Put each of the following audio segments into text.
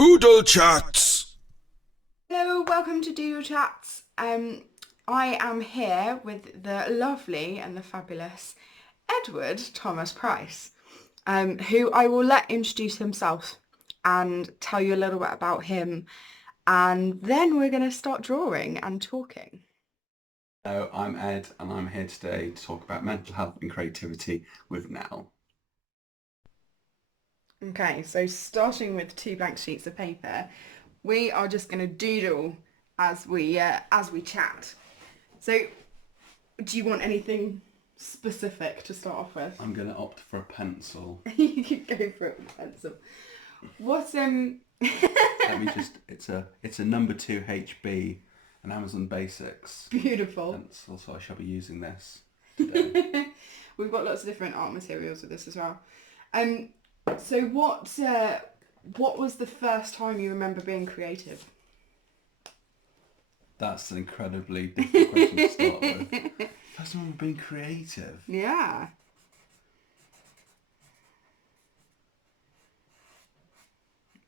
Doodle Chats. Hello, welcome to Doodle Chats. I am here with the lovely and the fabulous Edward Thomas Price, who I will let introduce himself and tell you a little bit about him, and then we're going to start drawing and talking. Hello, I'm Ed, and I'm here today to talk about mental health and creativity with Nell. Okay, so starting with 2 blank sheets of paper, we are just going to doodle as we chat. So, do you want anything specific to start off with? I'm going to opt for a pencil. You could go for it with pencil. What Let me just, it's a number 2 HB, an Amazon Basics beautiful pencil, so I shall be using this today. We've got lots of different art materials with this as well. So what was the first time you remember being creative? That's an incredibly difficult question to start with. First time I've been creative. Yeah.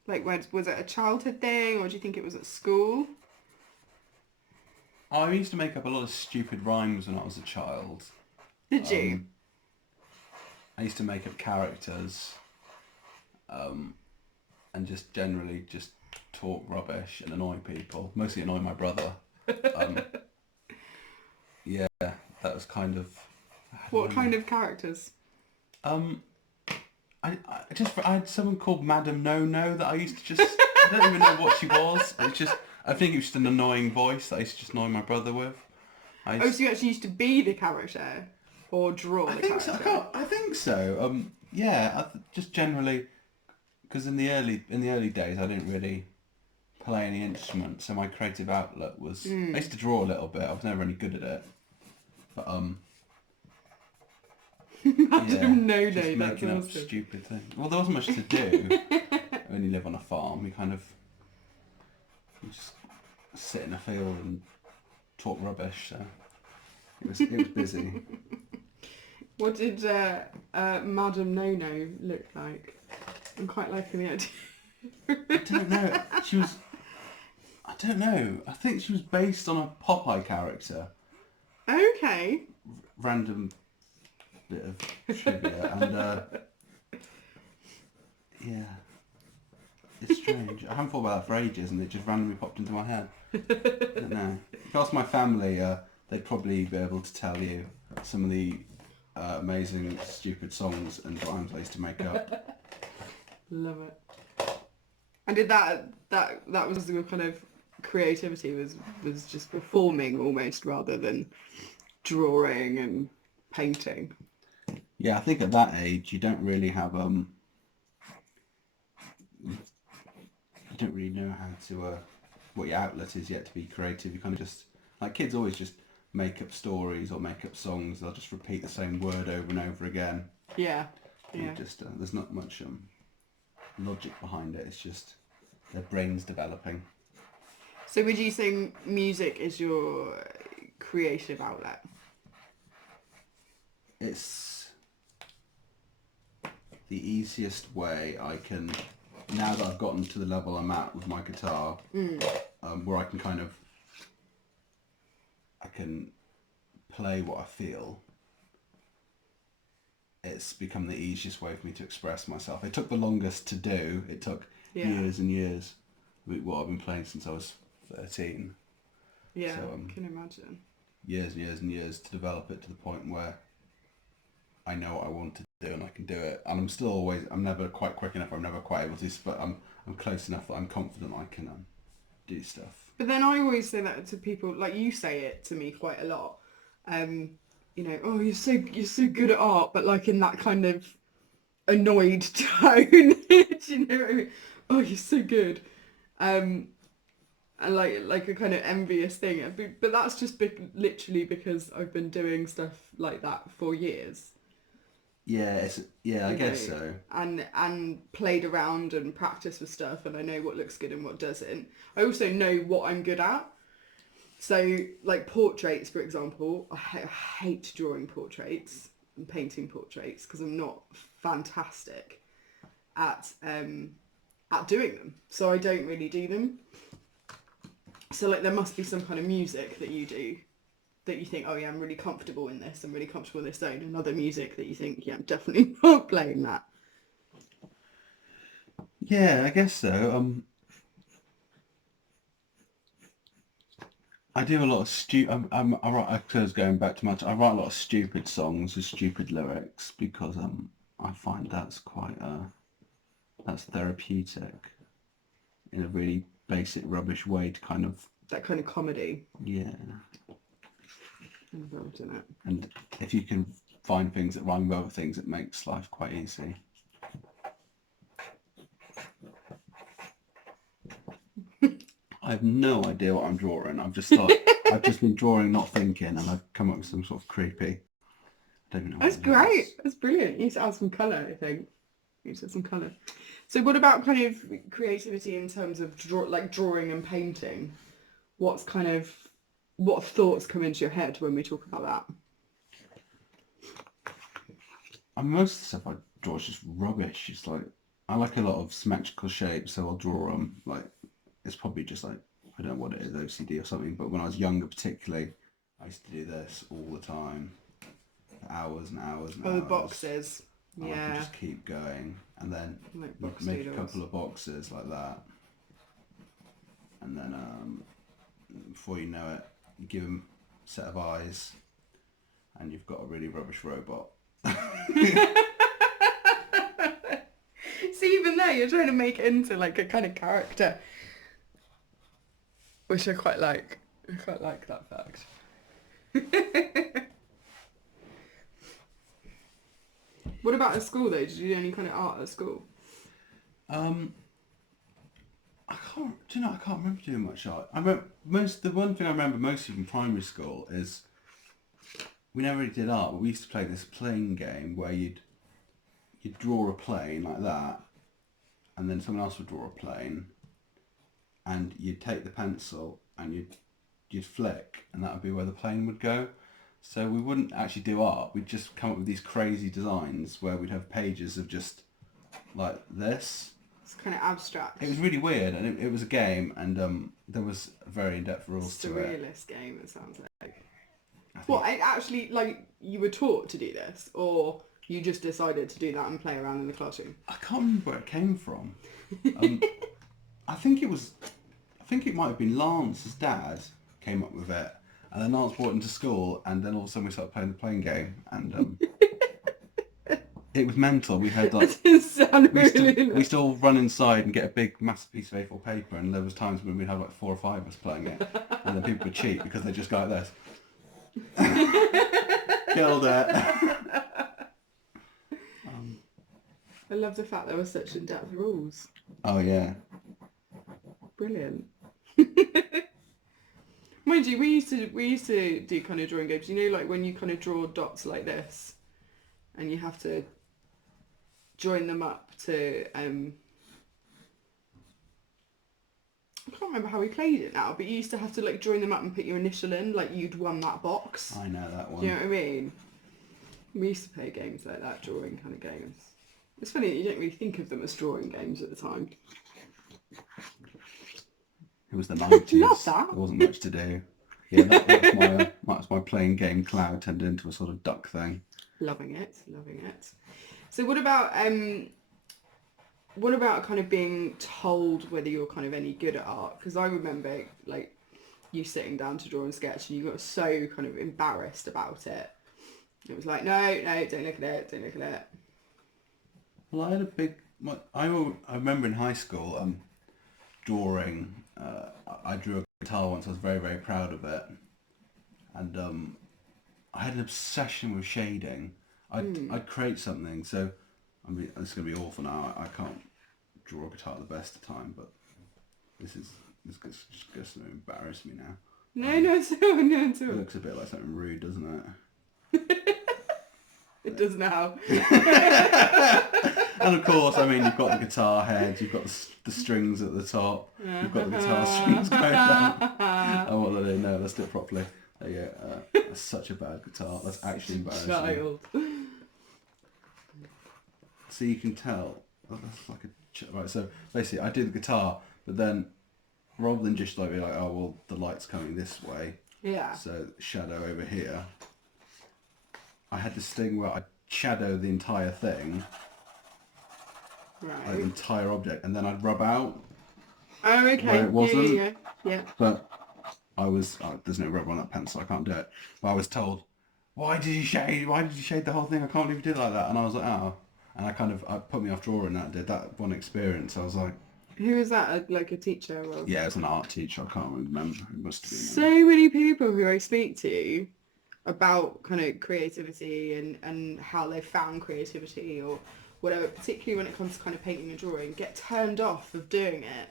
Like, was it a childhood thing, or do you think it was at school? I used to make up a lot of stupid rhymes when I was a child. Did you? I used to make up characters, and just generally just talk rubbish and annoy people. Mostly annoy my brother. Yeah, that was kind of. What kind of characters? I had someone called Madam No No that I used to just. I don't even know what she was. It's just. I think it was just an annoying voice that I used to just annoy my brother with. So you actually used to be the character, or draw the character? So. I think so. Yeah. Just generally, because in the early days I didn't really play any instruments, so my creative outlet was. I used to draw a little bit. I was never any good at it, but Madam No No, just that's making up awesome. stupid things. Well, there wasn't much to do when you live on a farm. You just sit in a field and talk rubbish. So it was busy. What did Madam No No look like? I'm quite liking the idea. I don't know. I don't know. I think she was based on a Popeye character. Okay. Random bit of trivia, and yeah, it's strange. I haven't thought about that for ages, and it just randomly popped into my head. I don't know. If you ask my family, they'd probably be able to tell you some of the amazing stupid songs and rhymes I used to make up. Love it. And did that was your kind of creativity, was just performing almost rather than drawing and painting? Yeah, I think at that age you don't really have you don't really know how to what your outlet is yet to be creative. You kind of just, like, kids always just make up stories or make up songs. They'll just repeat the same word over and over again. Yeah. And Yeah. just there's not much logic behind it. It's just their brains developing. So would you say music is your creative outlet? It's the easiest way I can, now that I've gotten to the level I'm at with my guitar, where I can play what I feel. It's become the easiest way for me to express myself. It took the longest to do. It took years and years. What I've been playing since I was 13. Yeah, So, I can imagine. Years and years and years to develop it to the point where I know what I want to do and I can do it. And I'm never quite quick enough. I'm never quite able to, but I'm close enough that I'm confident I can do stuff. But then I always say that to people, like you say it to me quite a lot. You know, oh, you're so good at art, but like in that kind of annoyed tone. Do you know what I mean? Oh, you're so good. And like a kind of envious thing. But that's just literally because I've been doing stuff like that for years. Yeah, I guess so. And played around and practiced with stuff, and I know what looks good and what doesn't. I also know what I'm good at. So, like portraits, for example, I hate drawing portraits and painting portraits because I'm not fantastic at at doing them, so I don't really do them. So like there must be some kind of music that you do that you think, oh yeah, I'm really comfortable in this, I'm really comfortable in this zone, and other music that you think, yeah, I'm definitely not playing that. Yeah, I guess so. I do a lot of I write. I was going back to much. I write a lot of stupid songs with stupid lyrics because I find that's quite that's therapeutic in a really basic rubbish way to kind of That kind of comedy yeah. involved in it. And if you can find things that rhyme well with things, it makes life quite easy. I have no idea what I'm drawing. I've just been drawing, not thinking, and I've come up with some sort of creepy. I don't even know. That's great. That's brilliant. You need to add some colour, I think. You need to add some colour. So what about kind of creativity in terms of drawing and painting? What thoughts come into your head when we talk about that? Most of the stuff I draw is just rubbish. It's like I like a lot of symmetrical shapes, so I'll draw them. Like it's probably just like I don't know what it is, OCD or something. But when I was younger, particularly, I used to do this all the time, for hours and hours and Oh, hours. the boxes. And I Yeah. could just keep going, and then Like box make a doodles. couple of boxes like that, and then before you know it, you give them a set of eyes, and you've got a really rubbish robot. See, even there, you're trying to make it into like a kind of character, which I quite like. I quite like that fact. What about at school though? Did you do any kind of art at school? I can't. Do you know? I can't remember doing much art. I remember the one thing I remember mostly from primary school is we never really did art, but we used to play this plane game where you'd draw a plane like that, and then someone else would draw a plane, and you'd take the pencil and you'd flick, and that would be where the plane would go. So we wouldn't actually do art. We'd just come up with these crazy designs where we'd have pages of just like this. It's kind of abstract. It was really weird, and it was a game, and there was very in-depth rules to it. Surrealist game, it sounds like. What, and actually, like, you were taught to do this, or you just decided to do that and play around in the classroom? I can't remember where it came from. I think it might have been Lance's dad came up with it, and then Lance brought it into school, and then all of a sudden we started playing the playing game, and it was mental. We had like That doesn't sound we really used to all run inside and get a big massive piece of A4 paper, and there was times when we'd have like 4 or 5 of us playing it, and then people would cheat because they just go like this. Killed it. I love the fact there were such in-depth rules. Oh yeah. Brilliant. Mind you, we used to do kind of drawing games. You know, like when you kind of draw dots like this, and you have to join them up to. I can't remember how we played it now, but you used to have to like join them up and put your initial in, like you'd won that box. I know that one. Do you know what I mean? We used to play games like that, drawing kind of games. It's funny that you don't really think of them as drawing games at the time. It was the 90s. Love that. There wasn't much to do. Yeah, that was my playing game cloud turned into a sort of duck thing. Loving it, loving it. So what about kind of being told whether you're kind of any good at art? Because I remember like you sitting down to draw and sketch and you got so kind of embarrassed about it. It was like, no, don't look at it, don't look at it. Well, I had a big. I remember in high school drawing. I drew a guitar once. I was very, very proud of it, and I had an obsession with shading. I'd create something. So I mean, it's going to be awful now. I can't draw a guitar at the best of time, but this just going to embarrass me now. No, at all, no, at It all. looks a bit like something rude, doesn't it? It does now. And of course, I mean, you've got the guitar head, you've got the strings at the top, you've got the guitar strings going down. Oh, what did I do? No, let's do it properly. Yeah, that's such a bad guitar. That's actually embarrassing. Child. So you can tell that's like a right. So basically, I do the guitar, but then rather than just like be like, oh well, the light's coming this way, Yeah. so shadow over here. I had this thing where I shadow the entire thing, like the Right. entire object, and then I'd rub out Oh, where okay. it wasn't. Yeah. But I was there's no rub on that pencil, I can't do it. But I was told, why did you shade? Why did you shade the whole thing? I can't believe you did it like that. And I was like, oh. And I put me off drawing that. Did that one experience? I was like, Who is that? Like a teacher? Or... yeah, as an art teacher, I can't remember. It must have been. So many people who I speak to about kind of creativity and how they found creativity or whatever, particularly when it comes to kind of painting and drawing, get turned off of doing it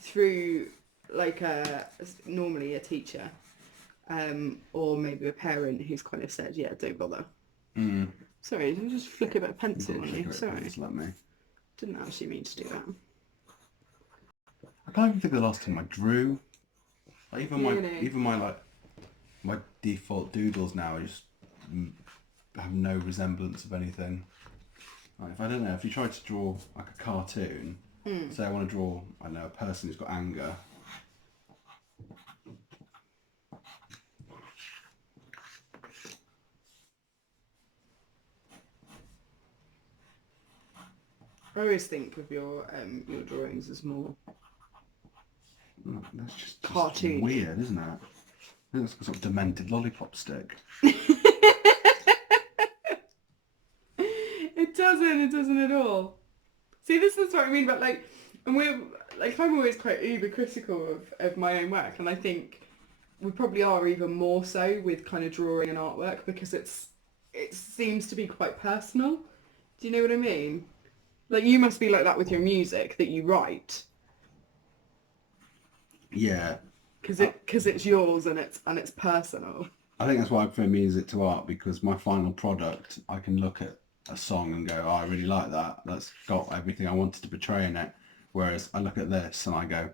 through like normally a teacher or maybe a parent who's kind of said, yeah, don't bother. Sorry, did I just flick a bit of pencil on you? Sorry. Let me. Didn't actually mean to do that. I can't even think of the last time I drew. Like Really? even my like my default doodles now just have no resemblance of anything. Like if I don't know, if you try to draw like a cartoon, say I want to draw, I don't know, a person who's got anger. I always think of your drawings as more That's just cartoony. weird, isn't it? It's a sort of demented lollipop stick. It doesn't at all. See, this is what I mean about like, and we're like, I'm always quite uber critical of my own work, and I think we probably are even more so with kind of drawing and artwork because it seems to be quite personal. Do you know what I mean? Like you must be like that with your music that you write. Yeah. Because it's yours and it's personal. I think that's why I prefer music to art, because my final product, I can look at a song and go, oh, I really like that. That's got everything I wanted to portray in it. Whereas I look at this and I go,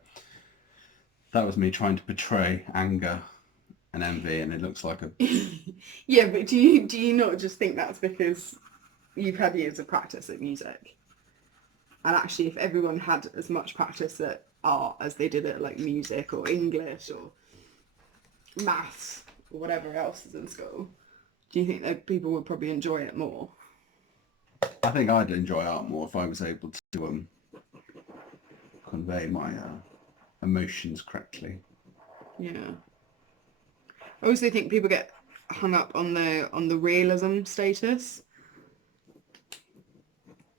that was me trying to portray anger and envy, and it looks like a... Yeah, but do you not just think that's because you've had years of practice at music? And actually, if everyone had as much practice at art as they did at like music or English or maths or whatever else is in school, do you think that people would probably enjoy it more? I think I'd enjoy art more if I was able to convey my emotions correctly. Yeah. I also think people get hung up on the realism status.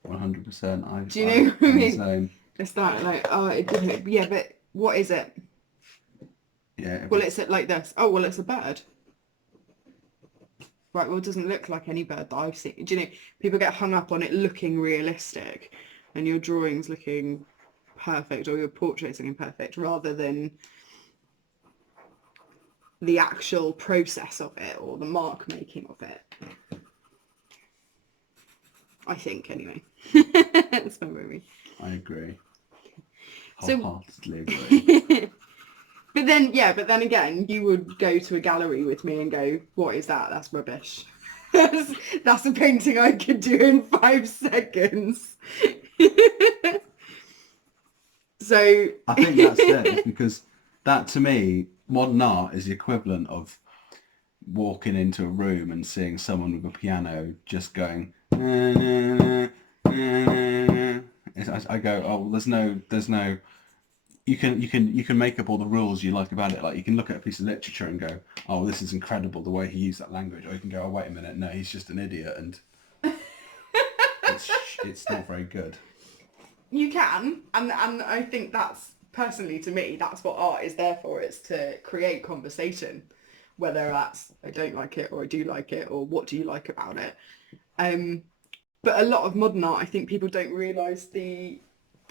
100%. Do you know what I mean? Same. It's that like, oh, it didn't. Yeah, but what is it? Yeah. Well, it's like this. Oh, well, it's a bird. Right, well, it doesn't look like any bird that I've seen. Do you know, people get hung up on it looking realistic and your drawings looking perfect or your portraits looking perfect rather than the actual process of it or the mark making of it. I think, anyway. That's my movie. I agree. So- Wholeheartedly agree. But then again, you would go to a gallery with me and go, what is that? That's rubbish. That's a painting I could do in 5 seconds. So I think that's it, because that, to me, modern art is the equivalent of walking into a room and seeing someone with a piano just going... I go, oh, well, there's no... You can make up all the rules you like about it. Like, you can look at a piece of literature and go, oh, this is incredible, the way he used that language. Or you can go, oh, wait a minute, no, he's just an idiot, and it's not very good. you can, and I think that's, personally to me, that's what art is there for. It's to create conversation, whether that's I don't like it or I do like it or what do you like about it. But a lot of modern art, I think people don't realise the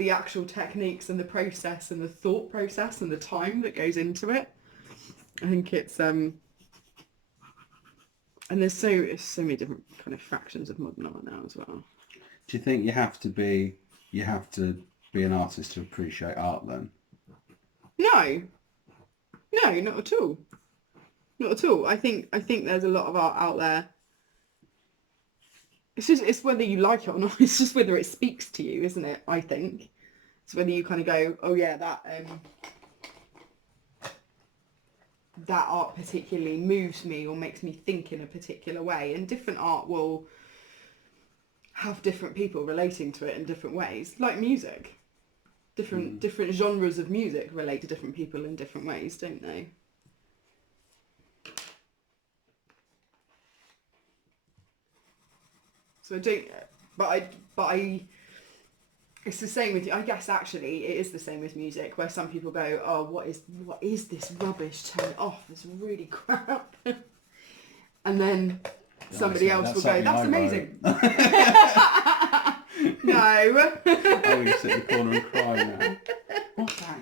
actual techniques and the process and the thought process and the time that goes into it. I think it's and there's so many different kind of fractions of modern art now as well. Do you think you have to be an artist to appreciate art then? No, not at all. Not at all. I think there's a lot of art out there it's whether you like it or not. It's just whether it speaks to you, isn't it? I think it's whether you kind of go, oh yeah, that art particularly moves me or makes me think in a particular way. And different art will have different people relating to it in different ways, like music. Different genres of music relate to different people in different ways, don't they? So I don't, but I it's the same with, I guess actually it is the same with music, where some people go, oh, what is this rubbish, turn it off, it's really crap. And then somebody else will go, that's amazing. No. I would sit in the corner and cry now. What's that?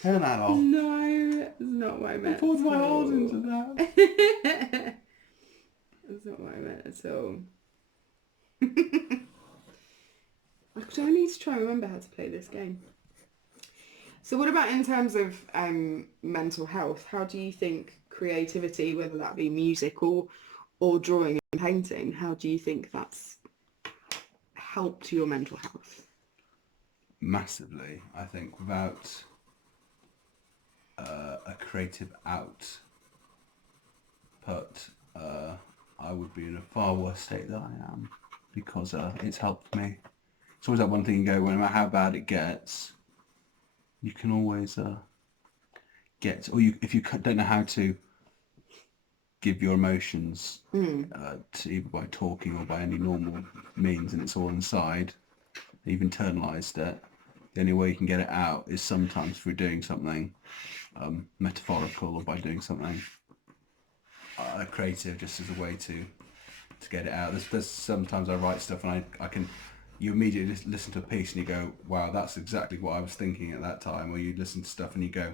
Turn that off. No, that's not what I meant. I poured my heart into that. That's not what I meant at all. I need to try and remember how to play this game. So what about in terms of mental health? How do you think creativity, whether that be music or drawing and painting, how do you think that's helped your mental health? Massively, I think. Without a creative output, I would be in a far worse state than I am, because it's helped me. It's always that one thing you go, no matter how bad it gets, you can always get, or if you don't know how to give your emotions to either by talking or by any normal means, and it's all inside, you've internalized it, the only way you can get it out is sometimes through doing something metaphorical, or by doing something creative, just as a way to get it out. There's sometimes I write stuff and I can, you immediately listen to a piece and you go, wow, that's exactly what I was thinking at that time. Or you listen to stuff and you go,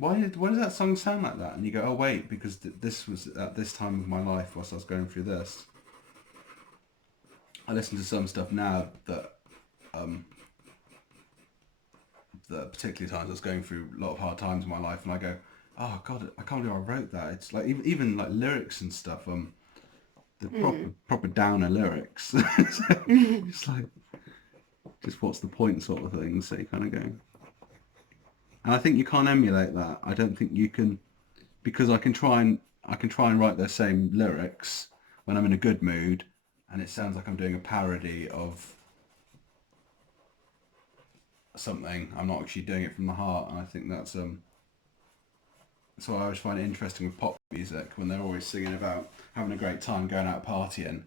why does that song sound like that? And you go, oh wait, because this was at this time of my life whilst I was going through this. I listen to some stuff now that particularly times I was going through a lot of hard times in my life, and I go, oh god, I can't believe I wrote that. It's like even like lyrics and stuff, the proper downer lyrics. It's like, just what's the point sort of thing. So you kind of go, and I think you can't emulate that. I don't think you can, because I can try and write those same lyrics when I'm in a good mood, and it sounds like I'm doing a parody of something. I'm not actually doing it from the heart, and I think that's so I always find it interesting with pop music when they're always singing about having a great time going out partying.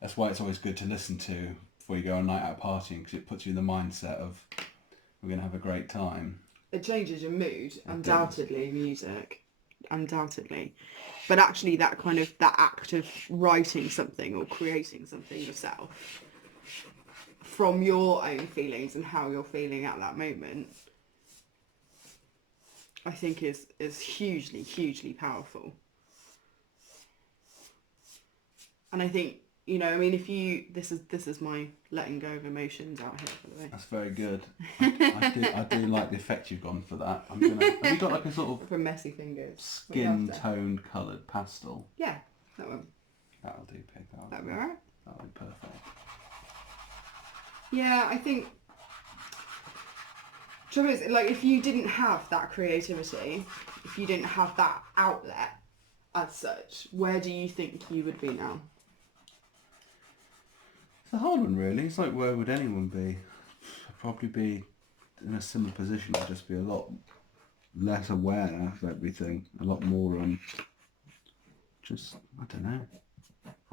That's why it's always good to listen to before you go on a night out partying, because it puts you in the mindset of, we're going to have a great time. It changes your mood, undoubtedly, music, undoubtedly. But actually that act of writing something or creating something yourself from your own feelings and how you're feeling at that moment, I think is hugely, hugely powerful. And I think, you know, I mean, if you, this is my letting go of emotions out here, by the way. That's very good. I do like the effect you've gone for that. Have you got like a sort of for messy fingers, skin toned coloured pastel? Yeah, that one. That'll do, pig. That'll be alright. That'll be perfect. Yeah, I think, trouble is, like, if you didn't have that creativity, if you didn't have that outlet as such, where do you think you would be now? It's a hard one, really. It's like, where would anyone be? I'd probably be in a similar position. I'd just be a lot less aware of everything, a lot more just, I don't know.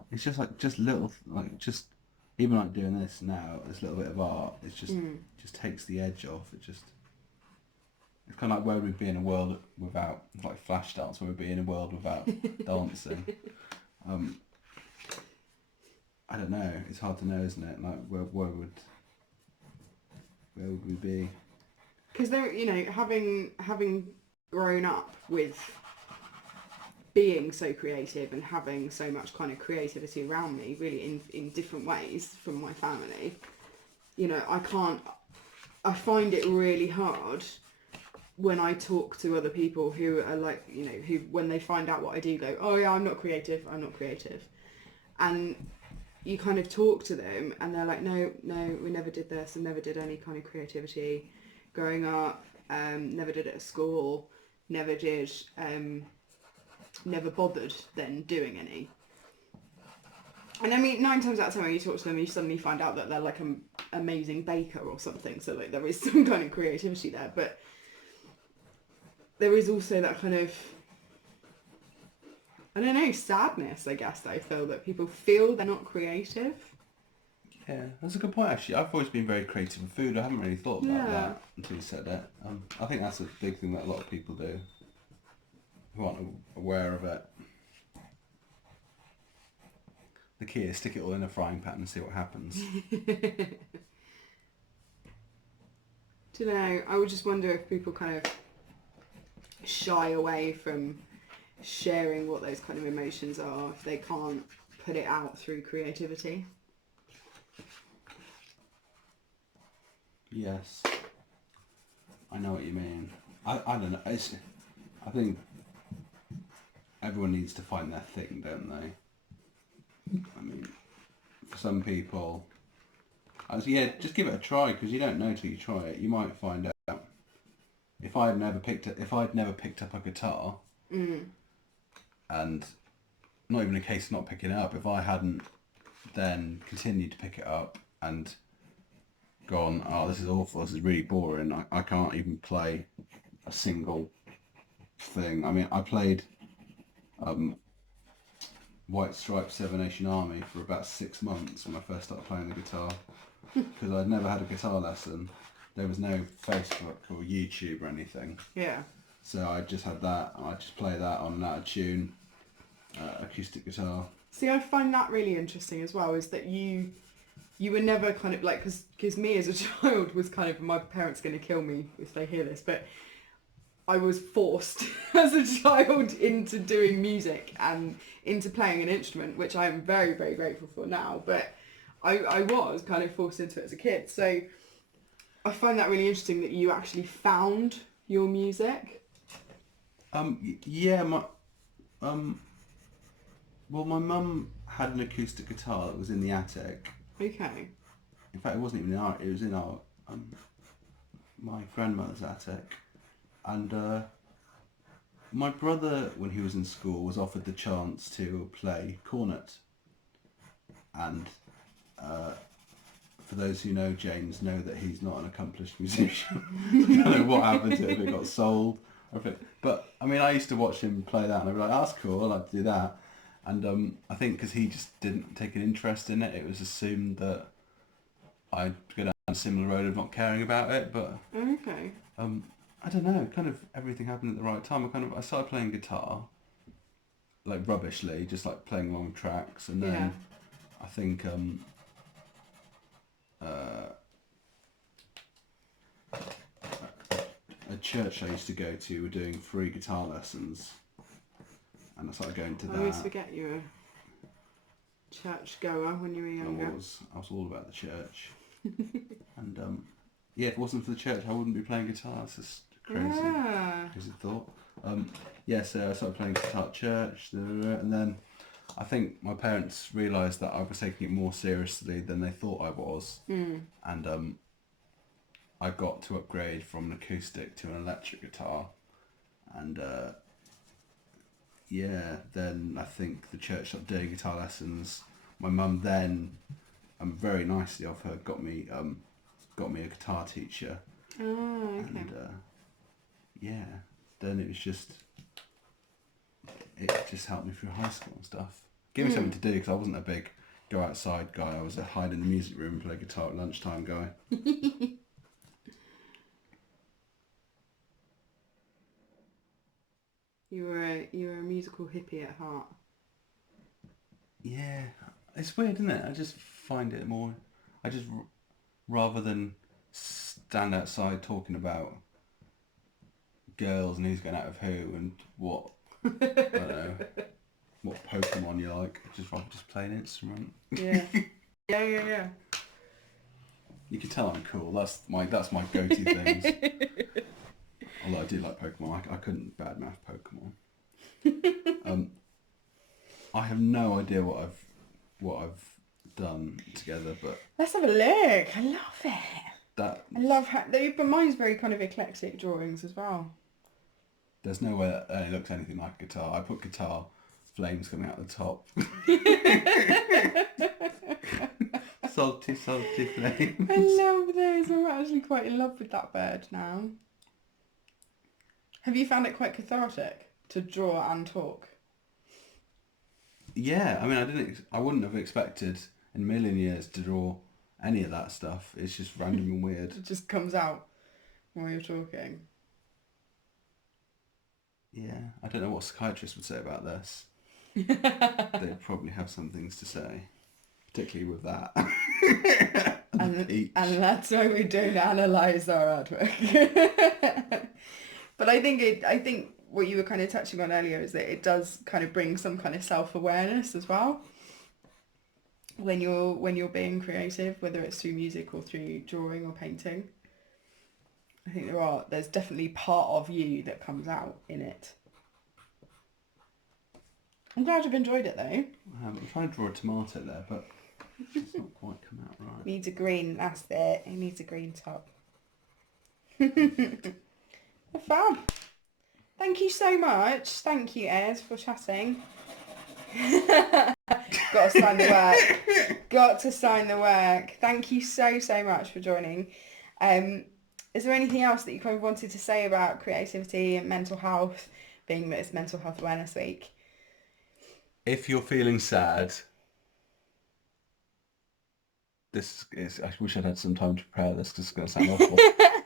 It's just like, just little, like, just even like doing this now, this little bit of art, it's just just takes the edge off. It's kind of like where we'd be in a world without, like flash dance, where we'd be in a world without dancing. I don't know. It's hard to know, isn't it? Like where would we be? Because there, you know, having grown up with being so creative and having so much kind of creativity around me, really in different ways from my family, you know, I find it really hard when I talk to other people who are like, you know, who when they find out what I do go, oh yeah, I'm not creative. And you kind of talk to them and they're like, no, we never did this and never did any kind of creativity growing up, never did it at school, never did, never bothered then doing any. And I mean, 9 times out of 10 when you talk to them, you suddenly find out that they're like an amazing baker or something. So like there is some kind of creativity there, but there is also that kind of, I don't know, sadness, I guess, that I feel that people feel they're not creative. Yeah, that's a good point actually. I've always been very creative with food. I haven't really thought about that until you said that. I think that's a big thing that a lot of people do who aren't aware of it. The key is stick it all in a frying pan and see what happens. Do you know, I would just wonder if people kind of shy away from sharing what those kind of emotions are if they can't put it out through creativity. Yes, I know what you mean. I don't know. I think everyone needs to find their thing, don't they? I mean, for some people, just give it a try because you don't know till you try it. You might find out. If I'd never picked up a guitar, and not even a case of not picking it up, if I hadn't then continued to pick it up and gone, oh, this is awful, this is really boring, I can't even play a single thing. I mean, I played White Stripes Seven Nation Army for about 6 months when I first started playing the guitar because I'd never had a guitar lesson. There was no Facebook or YouTube or anything. Yeah. So I just had that, and I just play that on an out of tune acoustic guitar. See, I find that really interesting as well, is that you were never kind of like, because me as a child was kind of, my parents are going to kill me if they hear this, but I was forced as a child into doing music and into playing an instrument, which I am very, very grateful for now, but I was kind of forced into it as a kid. So I find that really interesting that you actually found your music. Yeah, well, my mum had an acoustic guitar that was in the attic. Okay. In fact, it wasn't even it was in our my grandmother's attic, and my brother, when he was in school, was offered the chance to play cornet, and for those who know James know that he's not an accomplished musician. I don't know what happened to it, if it got sold, or if it, but I mean, I used to watch him play that and I'd be like, that's cool, I'd like to do that. And I think because he just didn't take an interest in it, it was assumed that I'd go down a similar road of not caring about it, but Okay. I don't know, kind of everything happened at the right time. I started playing guitar, like rubbishly, just like playing long tracks, and then I think a church I used to go to were doing free guitar lessons, and I started going to that. I always forget you were a church goer when you were younger. I was all about the church. And yeah, if it wasn't for the church, I wouldn't be playing guitar. It's just crazy, crazy thought. Yeah, so I started playing guitar at church, and then I think my parents realised that I was taking it more seriously than they thought I was, and I got to upgrade from an acoustic to an electric guitar, and yeah, then I think the church stopped doing guitar lessons. My mum then, very nicely of her, got me a guitar teacher. Oh, okay. And yeah, then it just helped me through high school and stuff. Give me something to do, because I wasn't a big go outside guy. I was a hide in the music room and play guitar at lunchtime guy. You were a musical hippie at heart. Yeah, it's weird, isn't it? I just find it more. Rather than stand outside talking about girls and who's going out with who and what, I don't know, what Pokemon you like, rather just play an instrument. Yeah. Yeah. You can tell I'm cool. That's my go-to things. Although I do like Pokemon, I couldn't badmouth Pokemon. I have no idea what I've done together, but Let's have a look. I love it. that I love how... But mine's very kind of eclectic drawings as well. there's no way that it looks anything like a guitar. I put guitar flames coming out the top. Salty, salty flames. I love those. I'm actually quite in love with that bird now. Have you found it quite cathartic to draw and talk? Yeah, I mean, I wouldn't have expected in a million years to draw any of that stuff. It's just random and weird. It just comes out while you're talking. Yeah, I don't know what psychiatrists would say about this. They'd probably have some things to say, particularly with that. and that's why we don't analyse our artwork. But I think what you were kind of touching on earlier is that it does kind of bring some kind of self-awareness as well when you're being creative, whether it's through music or through drawing or painting. I think there's definitely part of you that comes out in it. I'm glad you've enjoyed it though. I'm trying to draw a tomato there, but it's not quite come out right. Needs a green, that's it. It needs a green top. Fab. Thank you so much. Thank you, Ed, for chatting. Got to sign the work. Got to sign the work. Thank you so much for joining. Is there anything else that you kind of wanted to say about creativity and mental health, being that it's Mental Health Awareness Week? If you're feeling sad, I wish I'd had some time to prepare this because it's going to sound awful.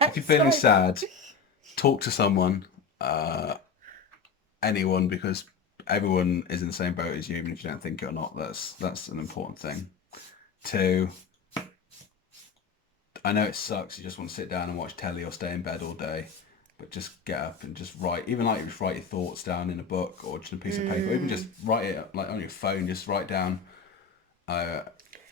If you're feeling sad, talk to someone, anyone, because everyone is in the same boat as you, even if you don't think it or not. That's an important thing. 2, I know it sucks. You just want to sit down and watch telly or stay in bed all day, but just get up and just write. Even like just write your thoughts down in a book or just a piece of paper. Or even just write it like on your phone. Just write down. I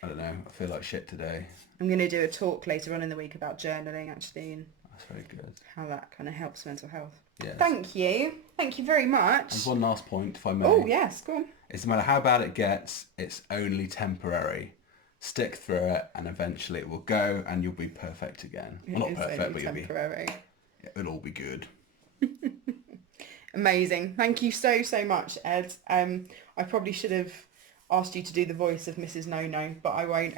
don't know. I feel like shit today. I'm going to do a talk later on in the week about journaling, actually, and That's very good. how that kind of helps mental health. Yes. Thank you. Thank you very much. And one last point, if I may. Oh, yes, go on. It's no matter how bad it gets, it's only temporary. Stick through it, and eventually it will go, and you'll be perfect again. Well, not perfect, but temporary. It'll all be good. Amazing. Thank you so much, Ed. I probably should have asked you to do the voice of Mrs. No-No, but I won't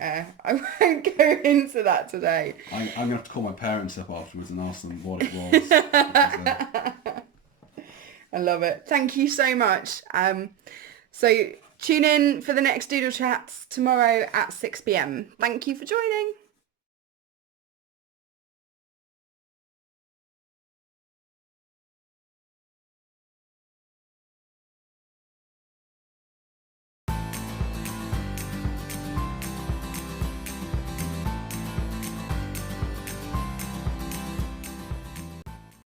go into that today. I'm going to have to call my parents up afterwards and ask them what it was. Because, I love it. Thank you so much. So tune in for the next Doodle Chats tomorrow at 6 p.m. Thank you for joining.